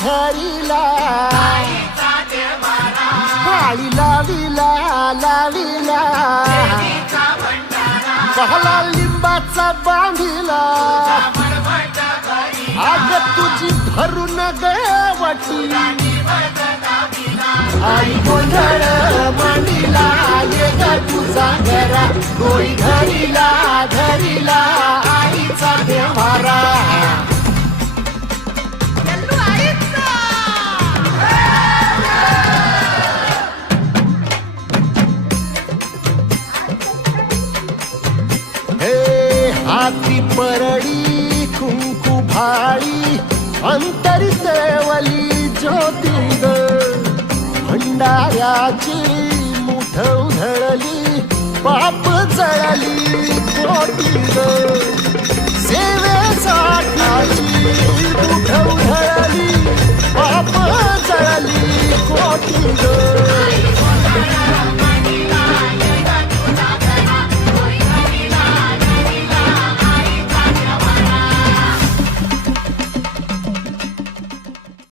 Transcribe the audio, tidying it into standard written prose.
धरिला माळी लाविला लाविला पहला लिंबाचा बांधिला आग तुझी भरून गवटी आई गोंधळ मांडिला ये ग तुझा घरा गोळी धरिला धरिला आईचा देवारा हाती परडी कुंकू भाळी अंतरी देवली ज्योतिंग भंडाऱ्याची मुठ उधळली पाप जळली ज्योतिंग